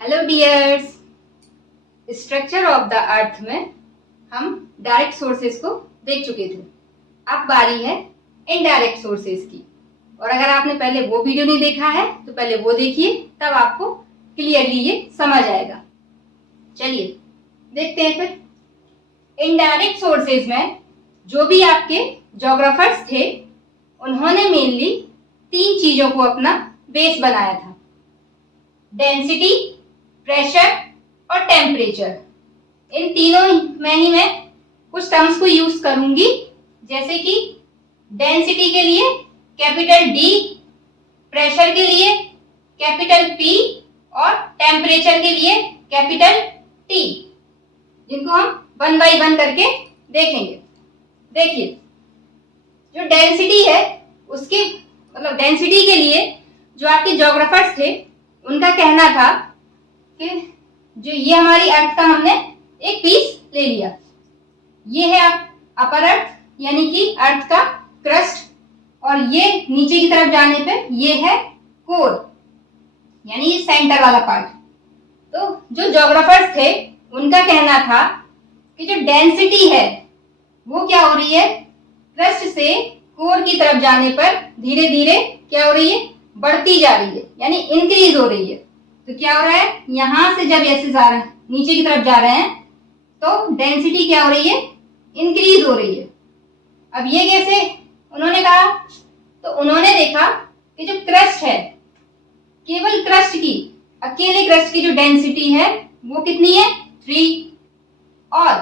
Hello dears, structure of the earth में हम direct sources को देख चुके थे। अब बारी है इनडायरेक्ट सोर्सेस की। और अगर आपने पहले वो वीडियो नहीं देखा है तो पहले वो देखिए, तब आपको क्लियरली ये समझ आएगा। चलिए देखते हैं फिर। इनडायरेक्ट सोर्सेस में जो भी आपके ज्योग्राफर्स थे उन्होंने मेनली 3 चीजों को अपना बेस बनाया था: डेंसिटी, प्रेशर और टेम्परेचर। इन तीनों में ही मैं कुछ टर्म्स को यूज करूंगी, जैसे कि डेंसिटी के लिए कैपिटल डी, प्रेशर के लिए कैपिटल पी और टेम्परेचर के लिए कैपिटल टी, जिनको हम 1 बाय 1 करके देखेंगे। देखिए, जो डेंसिटी है उसके मतलब डेंसिटी के लिए जो आपके ज्योग्राफर्स थे उनका कहना था कि जो ये हमारी अर्थ का हमने एक पीस ले लिया, ये है अपर अर्थ यानी कि अर्थ का क्रस्ट, और ये नीचे की तरफ जाने पे ये है कोर यानी ये सेंटर वाला पार्ट। तो जो ज्योग्राफर्स थे उनका कहना था कि जो डेंसिटी है वो क्या हो रही है, क्रस्ट से कोर की तरफ जाने पर धीरे धीरे क्या हो रही है, बढ़ती जा रही है यानी इंक्रीज हो रही है। तो क्या हो रहा है, यहां से जब ऐसे जा रहे हैं नीचे की तरफ जा रहे हैं तो डेंसिटी क्या हो रही है, इंक्रीज हो रही है। अब ये कैसे उन्होंने कहा, तो उन्होंने देखा कि जो क्रस्ट है, केवल क्रस्ट की, अकेले क्रस्ट की जो डेंसिटी है वो कितनी है, 3, और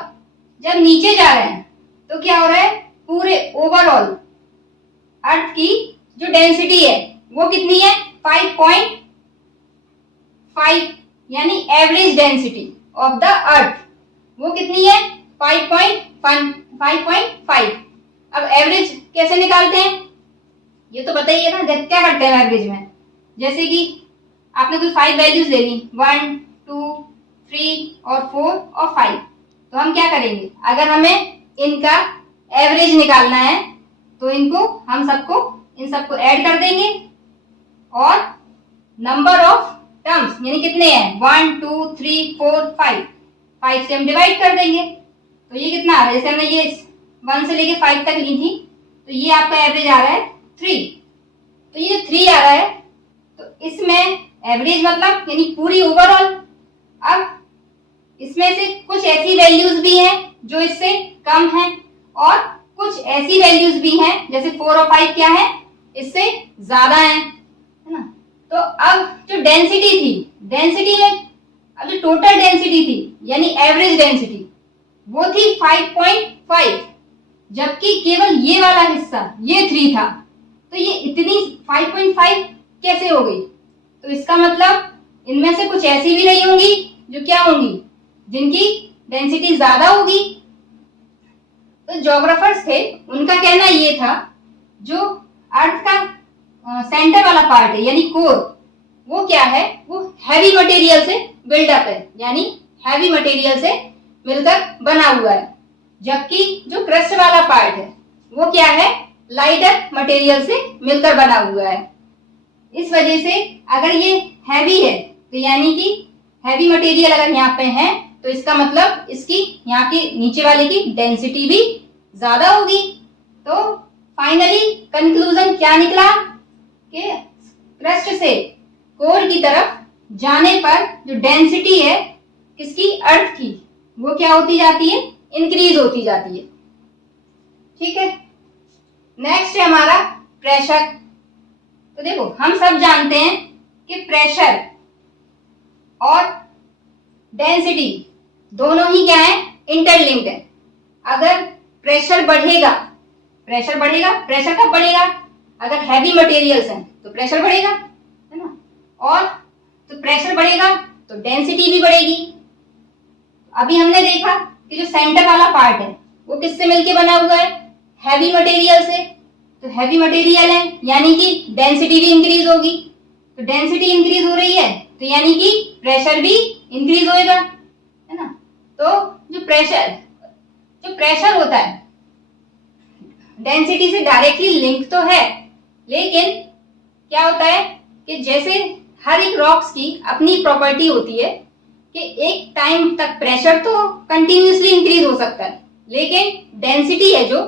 जब नीचे जा रहे हैं तो क्या हो रहा है, पूरे ओवरऑल अर्थ की जो डेंसिटी है वो कितनी है, 5.5 यानी average density of the earth वो कितनी है, 5.5। अब एवरेज कैसे निकालते हैं ये तो बताइए ना, क्या करते हैं एवरेज में, जैसे कि आपने कोई 5 वैल्यूज ले ली, 1, 2, 3 और 4 और 5, तो हम क्या करेंगे, अगर हमें इनका एवरेज निकालना है तो इन सबको ऐड कर देंगे और नंबर ऑफ टर्म्स यानी कितने हैं, 1, 2, 3, 4, 5 से हम डिवाइड कर देंगे। तो ये कितना आ रहा है, जैसे हमने ये 1 से लेके 5 तक ली थी तो ये आपका एवरेज आ रहा है 3। तो ये 3 आ रहा है, तो इसमें एवरेज मतलब यानी पूरी ओवरऑल। अब इसमें से कुछ ऐसी वैल्यूज भी हैं जो इससे कम है और कुछ ऐसी वैल्यूज भी हैं जैसे 4 और 5 क्या है, इससे ज्यादा है ना। तो अब जो डेंसिटी थी, डेंसिटी में अब जो टोटल डेंसिटी थी यानी एवरेज डेंसिटी वो थी 5.5, जबकि केवल ये वाला हिस्सा ये 3 था। तो ये इतनी 5.5 कैसे हो गई, तो इसका मतलब इनमें से कुछ ऐसी भी नहीं होंगी जो क्या होंगी, जिनकी डेंसिटी ज्यादा होगी। तो ज्योग्राफर्स थे उनका कहना ये था जो अर्थ का सेंटर वाला पार्ट है यानी कोर, वो क्या है, वो हैवी मटेरियल से बिल्डअप है यानी हैवी मटेरियल से मिलकर बना हुआ है, जबकि जो क्रस्ट वाला पार्ट है वो क्या है, लाइटर मटेरियल से मिलकर बना हुआ है। इस वजह से अगर ये हैवी है तो यानी कि हैवी मटेरियल अगर यहाँ पे है तो इसका मतलब इसकी यहाँ की नीचे वाले की डेंसिटी भी ज्यादा होगी। तो फाइनली कंक्लूजन क्या निकला कि क्रस्ट से कोर की तरफ जाने पर जो डेंसिटी है किसकी, अर्थ की, वो क्या होती जाती है, इंक्रीज होती जाती है। ठीक है, नेक्स्ट है हमारा प्रेशर। तो देखो, हम सब जानते हैं कि प्रेशर और डेंसिटी दोनों ही क्या है, इंटरलिंक्ड है। अगर प्रेशर बढ़ेगा, प्रेशर कब बढ़ेगा, अगर हैवी मटेरियल्स हैं तो प्रेशर बढ़ेगा, है ना, और तो प्रेशर बढ़ेगा तो डेंसिटी भी बढ़ेगी। अभी हमने देखा कि जो सेंटर वाला पार्ट है वो किससे मिलके बना हुआ है, हैवी मटेरियल से। तो हैवी मटेरियल है यानी कि डेंसिटी भी इंक्रीज होगी, तो डेंसिटी इंक्रीज हो रही है तो यानी कि प्रेशर भी इंक्रीज होएगा, है ना। तो जो प्रेशर होता है डेंसिटी से डायरेक्टली लिंक तो है, लेकिन क्या होता है कि जैसे हर एक रॉक्स की अपनी प्रॉपर्टी होती है कि एक टाइम तक प्रेशर तो कंटिन्यूसली इंक्रीज हो सकता है, लेकिन डेंसिटी है जो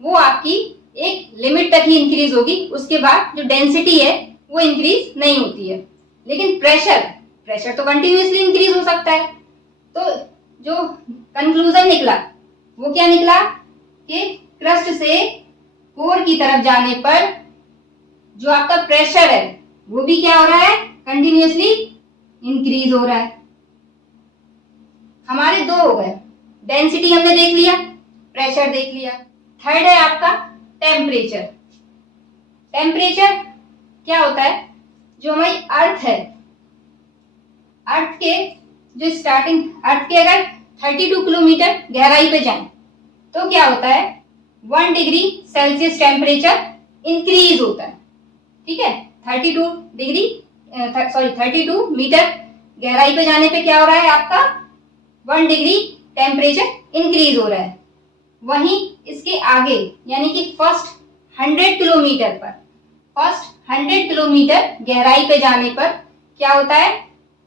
वो आपकी एक लिमिट तक ही इंक्रीज होगी, उसके बाद जो डेंसिटी है वो इंक्रीज नहीं होती है। लेकिन प्रेशर तो कंटिन्यूसली इंक्रीज हो सकता है। तो जो कंक्लूजन निकला वो क्या निकला कि क्रस्ट से कोर की तरफ जाने पर जो आपका प्रेशर है वो भी क्या हो रहा है, कंटिन्यूसली इंक्रीज हो रहा है। हमारे दो हो गए, डेंसिटी हमने देख लिया, प्रेशर देख लिया। थर्ड है आपका टेम्परेचर। टेम्परेचर क्या होता है, जो हमारी अर्थ है, अर्थ के जो स्टार्टिंग, अर्थ के अगर 32 किलोमीटर गहराई पे जाएं तो क्या होता है, 1 डिग्री सेल्सियस टेम्परेचर इंक्रीज होता है। ठीक है, 32 मीटर गहराई पे जाने पे क्या हो रहा है, आपका 1 डिग्री टेम्परेचर इंक्रीज हो रहा है। वहीं इसके आगे यानी कि फर्स्ट 100 किलोमीटर गहराई पे जाने पर क्या होता है,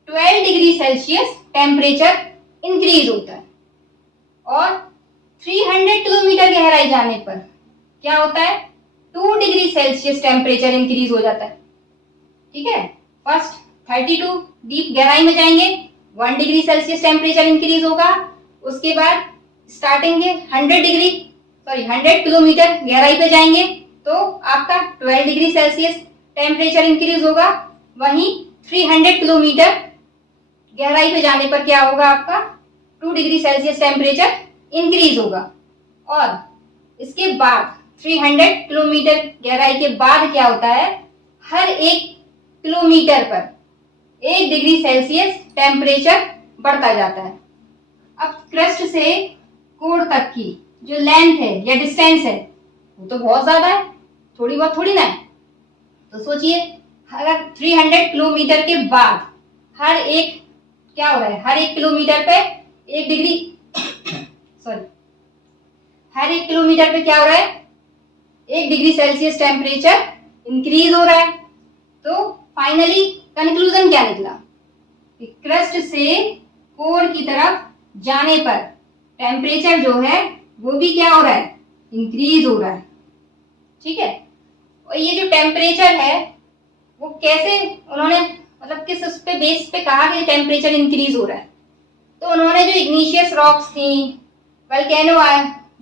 12 डिग्री सेल्सियस टेम्परेचर इंक्रीज होता है। और 300 किलोमीटर गहराई जाने पर क्या होता है, 2 डिग्री सेल्सियस टेम्परेचर इंक्रीज हो जाता है। ठीक है, फर्स्ट 32 डीप गहराई में जाएंगे, 1 डिग्री सेल्सियस टेम्परेचर इंक्रीज होगा। उसके बाद स्टार्टिंग के 100 किलोमीटर गहराई पे जाएंगे तो आपका 12 डिग्री सेल्सियस टेम्परेचर इंक्रीज होगा। वहीं 300 किलोमीटर गहराई पे जाने पर क्या होगा, आपका 2 डिग्री सेल्सियस टेम्परेचर इंक्रीज होगा। और इसके बाद 300 किलोमीटर गहराई के बाद क्या होता है, हर 1 किलोमीटर पर 1 डिग्री सेल्सियस टेम्परेचर बढ़ता जाता है। अब क्रस्ट से कोर तक की जो लेंथ है या डिस्टेंस है वो तो बहुत ज्यादा है, थोड़ी बहुत थोड़ी ना है। तो सोचिए, अगर 300 किलोमीटर के बाद हर एक क्या हो रहा है, हर 1 किलोमीटर पे 1 डिग्री हर 1 किलोमीटर पे क्या हो रहा है, 1 डिग्री सेल्सियस टेम्परेचर इंक्रीज हो रहा है। तो फाइनली कंक्लूजन क्या निकला, क्रस्ट से कोर की तरफ जाने पर टेम्परेचर जो है वो भी क्या हो रहा है, इंक्रीज हो रहा है। ठीक है, और ये जो टेम्परेचर है वो कैसे उन्होंने, मतलब किस उस पे बेस पे कहा कि टेम्परेचर इंक्रीज हो रहा है। तो उन्होंने जो इग्निशियस रॉक्स थी, वोल्केनो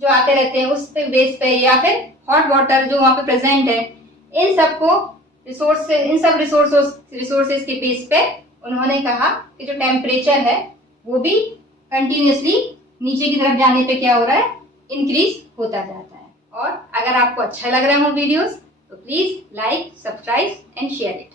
जो आते रहते हैं उस पे बेस पे, या फिर हॉट वाटर जो वहां पे प्रेजेंट है, इन सबको रिसोर्सेज के बेस पे उन्होंने कहा कि जो टेम्परेचर है वो भी कंटिन्यूसली नीचे की तरफ जाने पे क्या हो रहा है, इंक्रीज होता जाता है। और अगर आपको अच्छा लग रहा हो वीडियोस तो please like, subscribe and share it.